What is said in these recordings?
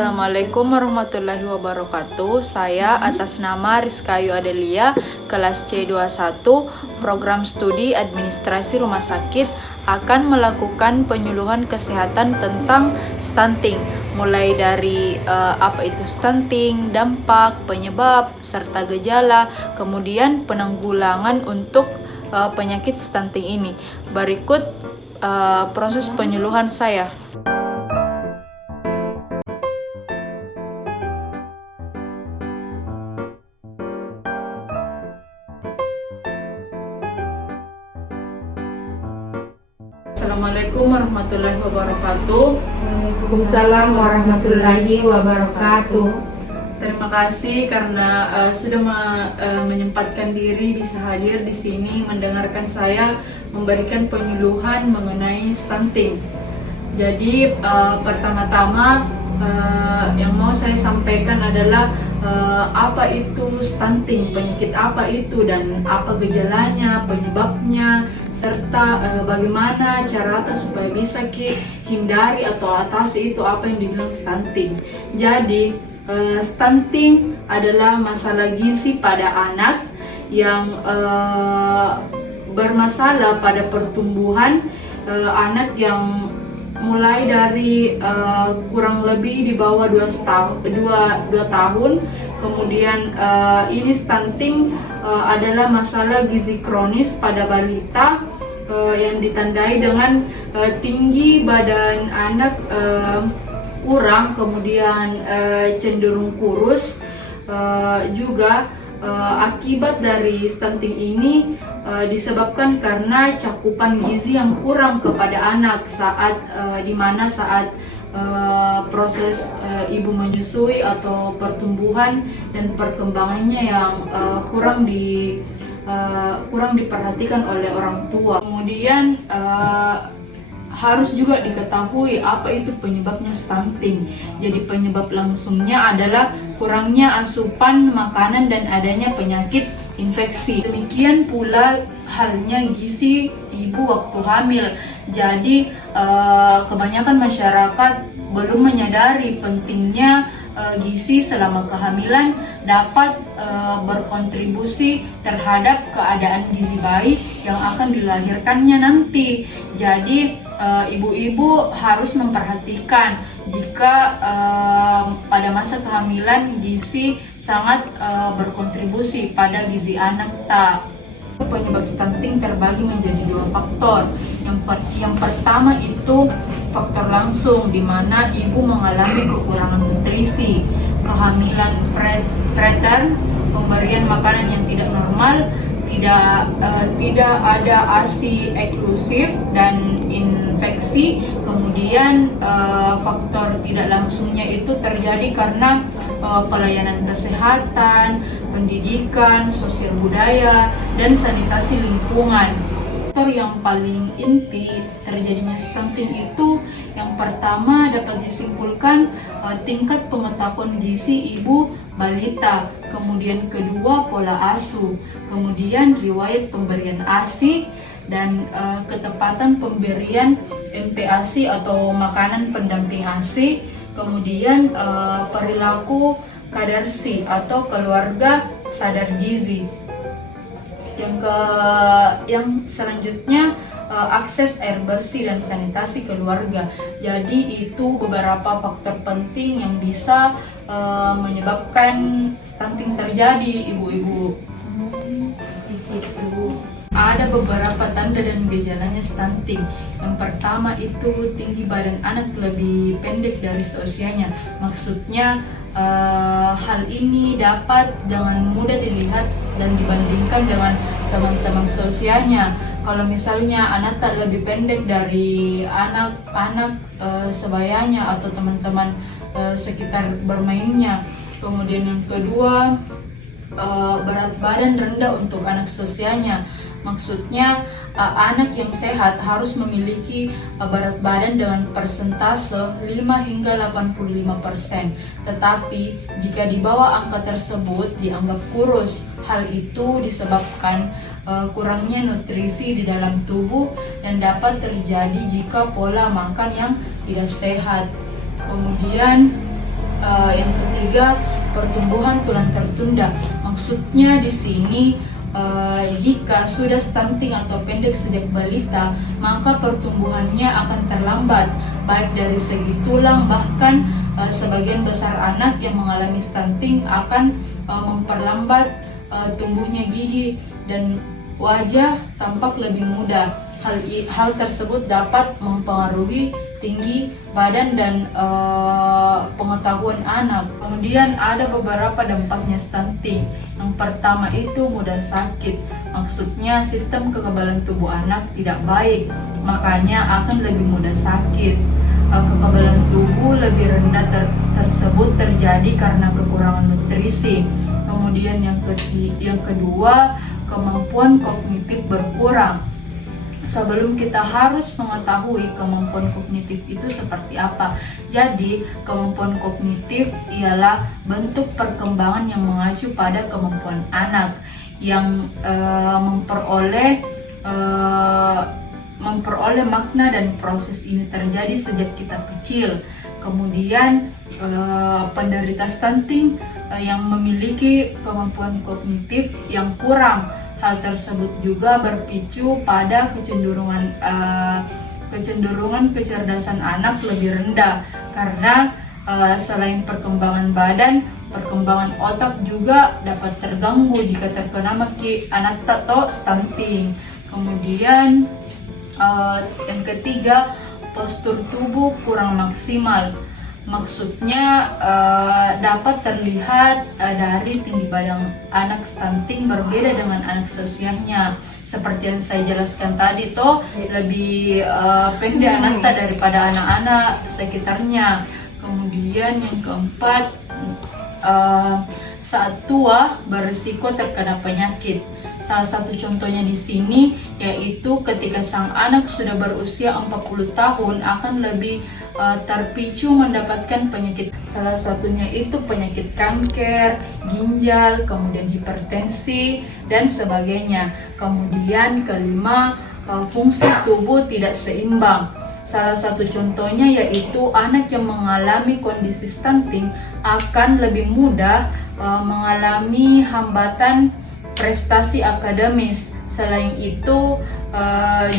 Assalamualaikum warahmatullahi wabarakatuh. Saya atas nama Rizkayu Adelia, kelas C21, program studi administrasi rumah sakit, akan melakukan penyuluhan kesehatan tentang stunting, mulai dari apa itu stunting, dampak, penyebab, serta gejala, kemudian penanggulangan untuk penyakit stunting ini. Berikut proses penyuluhan saya. Assalamualaikum warahmatullahi wabarakatuh. Waalaikumsalam warahmatullahi wabarakatuh. Terima kasih karena sudah menyempatkan diri bisa hadir di sini mendengarkan saya memberikan penyuluhan mengenai stunting. Jadi pertama-tama yang mau saya sampaikan adalah apa itu stunting, penyakit apa itu, dan apa gejalanya, penyebabnya, serta bagaimana cara supaya bisa hindari atau atasi itu apa yang dibilang stunting. Jadi stunting adalah masalah gizi pada anak yang bermasalah pada pertumbuhan anak yang mulai dari kurang lebih di bawah 2 tahun. Kemudian ini stunting adalah masalah gizi kronis pada balita yang ditandai dengan tinggi badan anak kurang, kemudian cenderung kurus. Juga akibat dari stunting ini disebabkan karena cakupan gizi yang kurang kepada anak saat proses ibu menyusui atau pertumbuhan dan perkembangannya yang kurang diperhatikan oleh orang tua. Kemudian harus juga diketahui apa itu penyebabnya stunting. Jadi penyebab langsungnya adalah kurangnya asupan makanan dan adanya penyakit infeksi. Demikian pula halnya gizi ibu waktu hamil. Jadi kebanyakan masyarakat belum menyadari pentingnya gizi selama kehamilan dapat berkontribusi terhadap keadaan gizi bayi yang akan dilahirkannya nanti. Jadi ibu-ibu harus memperhatikan jika pada masa kehamilan gizi sangat berkontribusi pada gizi anak. Penyebab stunting terbagi menjadi 2 faktor. Yang pertama itu faktor langsung, di mana ibu mengalami kekurangan nutrisi, kehamilan preterm, pemberian makanan yang tidak normal, tidak ada ASI eksklusif dan infeksi. Kemudian faktor tidak langsungnya itu terjadi karena pelayanan kesehatan, pendidikan, sosial budaya, dan sanitasi lingkungan. Faktor yang paling inti terjadinya stunting itu, yang pertama dapat disimpulkan tingkat pengetahuan gizi ibu balita, kemudian kedua pola asuh, kemudian riwayat pemberian ASI, dan ketepatan pemberian MPASI atau makanan pendamping ASI, kemudian perilaku kadarsi atau keluarga sadar gizi. Yang selanjutnya akses air bersih dan sanitasi keluarga. Jadi itu beberapa faktor penting yang bisa menyebabkan stunting terjadi, ibu-ibu. Ada beberapa tanda dan gejalanya stunting. Yang pertama itu tinggi badan anak lebih pendek dari seusianya. Maksudnya hal ini dapat dengan mudah dilihat dan dibandingkan dengan teman-teman seusianya. Kalau misalnya anak tak lebih pendek dari anak-anak sebayanya atau teman-teman sekitar bermainnya. Kemudian yang kedua, berat badan rendah untuk anak seusianya. Maksudnya anak yang sehat harus memiliki berat badan dengan persentase 5 hingga 85%. Tetapi jika di bawah angka tersebut dianggap kurus. Hal itu disebabkan kurangnya nutrisi di dalam tubuh dan dapat terjadi jika pola makan yang tidak sehat. Kemudian Yang ketiga, pertumbuhan tulang tertunda. Maksudnya di sini jika sudah stunting atau pendek sejak balita, maka pertumbuhannya akan terlambat, baik dari segi tulang, bahkan sebagian besar anak yang mengalami stunting akan memperlambat tumbuhnya gigi dan wajah tampak lebih muda. Hal tersebut dapat mempengaruhi tinggi badan dan pengetahuan anak. Kemudian ada beberapa dampaknya stunting. Yang pertama itu mudah sakit. Maksudnya sistem kekebalan tubuh anak tidak baik, makanya akan lebih mudah sakit. Kekebalan tubuh lebih rendah tersebut terjadi karena kekurangan nutrisi. Kemudian yang kedua, kemampuan kognitif berkurang. Sebelum kita harus mengetahui kemampuan kognitif itu seperti apa. Jadi, kemampuan kognitif ialah bentuk perkembangan yang mengacu pada kemampuan anak yang memperoleh makna, dan proses ini terjadi sejak kita kecil. Kemudian penderita stunting yang memiliki kemampuan kognitif yang kurang. Hal tersebut juga berpicu pada kecenderungan kecerdasan anak lebih rendah karena selain perkembangan badan, perkembangan otak juga dapat terganggu jika terkena anak atau stunting. Kemudian yang ketiga, postur tubuh kurang maksimal. Maksudnya dapat terlihat dari tinggi badan anak stunting berbeda dengan anak seusianya. Seperti yang saya jelaskan tadi, lebih pendek anak daripada anak-anak sekitarnya. Kemudian yang keempat, saat tua berisiko terkena penyakit. Salah satu contohnya di sini yaitu ketika sang anak sudah berusia 40 tahun akan lebih terpicu mendapatkan penyakit. Salah satunya itu penyakit kanker, ginjal, kemudian hipertensi, dan sebagainya. Kemudian kelima, fungsi tubuh tidak seimbang. Salah satu contohnya yaitu anak yang mengalami kondisi stunting akan lebih mudah mengalami hambatan prestasi akademis. Selain itu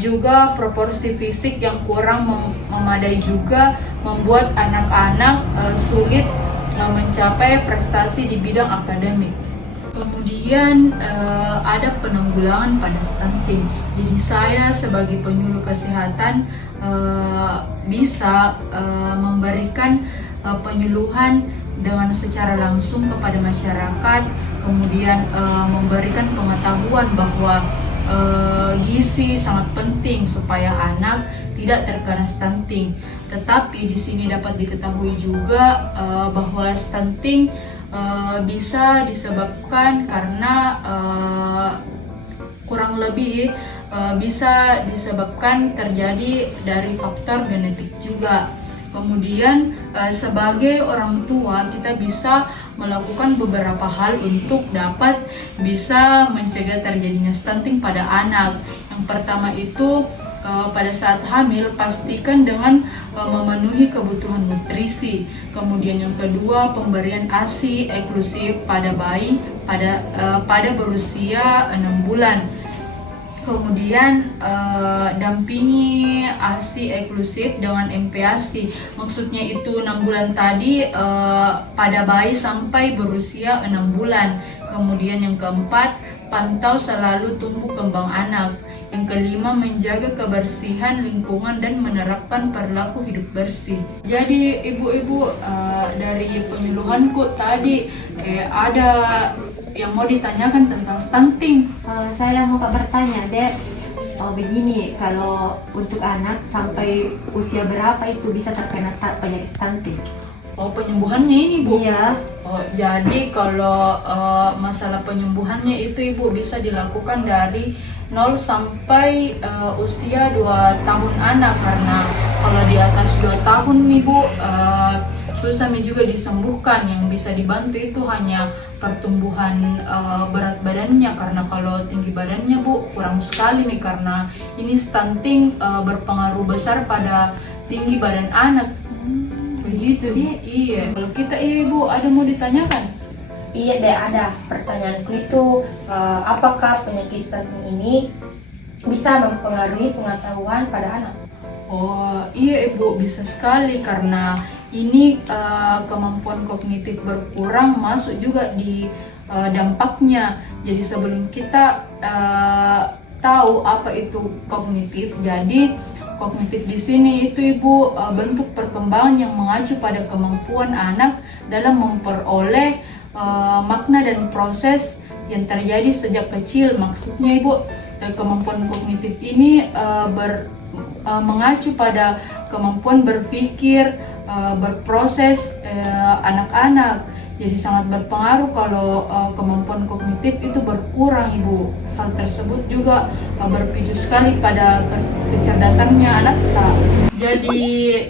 juga proporsi fisik yang kurang memadai juga membuat anak-anak sulit mencapai prestasi di bidang akademik. Kemudian ada penanggulangan pada stunting. Jadi saya sebagai penyuluh kesehatan bisa memberikan penyuluhan dengan secara langsung kepada masyarakat, kemudian memberikan pengetahuan bahwa gizi sangat penting supaya anak tidak terkena stunting. Tetapi di sini dapat diketahui juga bahwa stunting bisa disebabkan karena kurang lebih bisa disebabkan terjadi dari faktor genetik juga. Kemudian sebagai orang tua kita bisa melakukan beberapa hal untuk dapat bisa mencegah terjadinya stunting pada anak. Yang pertama itu pada saat hamil pastikan dengan memenuhi kebutuhan nutrisi. Kemudian yang kedua, pemberian ASI eksklusif pada bayi pada berusia 6 bulan. Kemudian dampingi ASI eksklusif dengan MPASI. Maksudnya itu 6 bulan tadi pada bayi sampai berusia 6 bulan. Kemudian yang keempat, pantau selalu tumbuh kembang anak. Yang kelima, menjaga kebersihan lingkungan dan menerapkan perilaku hidup bersih. Jadi ibu-ibu, dari penyuluhanku tadi ada yang mau ditanyakan tentang stunting. Saya mau bertanya, Dek. Begini, kalau untuk anak sampai usia berapa itu bisa terkena penyakit stunting? Penyembuhannya ini, Bu? Iya. Jadi kalau masalah penyembuhannya itu Ibu bisa dilakukan dari 0 sampai usia 2 tahun anak, karena kalau di atas 2 tahun nih Bu susah juga disembuhkan. Yang bisa dibantu itu hanya pertumbuhan berat badannya, karena kalau tinggi badannya Bu kurang sekali nih, karena ini stunting berpengaruh besar pada tinggi badan anak. Begitu Di. Iya. Kalau kita Ibu ada mau ditanyakan? Iya deh, ada. Pertanyaanku itu, apakah penyakit stunting ini bisa mempengaruhi pengetahuan pada anak? Oh iya Ibu, bisa sekali karena ini kemampuan kognitif berkurang masuk juga di dampaknya. Jadi sebelum kita tahu apa itu kognitif, jadi kognitif di sini itu Ibu bentuk perkembangan yang mengacu pada kemampuan anak dalam memperoleh makna dan proses yang terjadi sejak kecil. Maksudnya Ibu, kemampuan kognitif ini mengacu pada kemampuan berpikir, berproses anak-anak. Jadi sangat berpengaruh kalau kemampuan kognitif itu berkurang Ibu. Hal tersebut juga berpicu sekali pada kecerdasannya anak tak. Jadi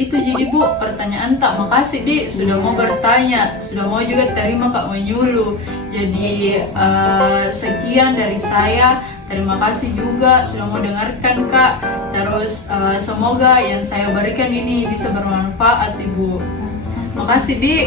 itu jadi Bu pertanyaan tak. Makasih Di sudah mau bertanya, sudah mau juga terima Kak menyuluh. Jadi sekian dari saya. Terima kasih juga sudah mau dengarkan Kak. Terus semoga yang saya berikan ini bisa bermanfaat Ibu. Makasih Di.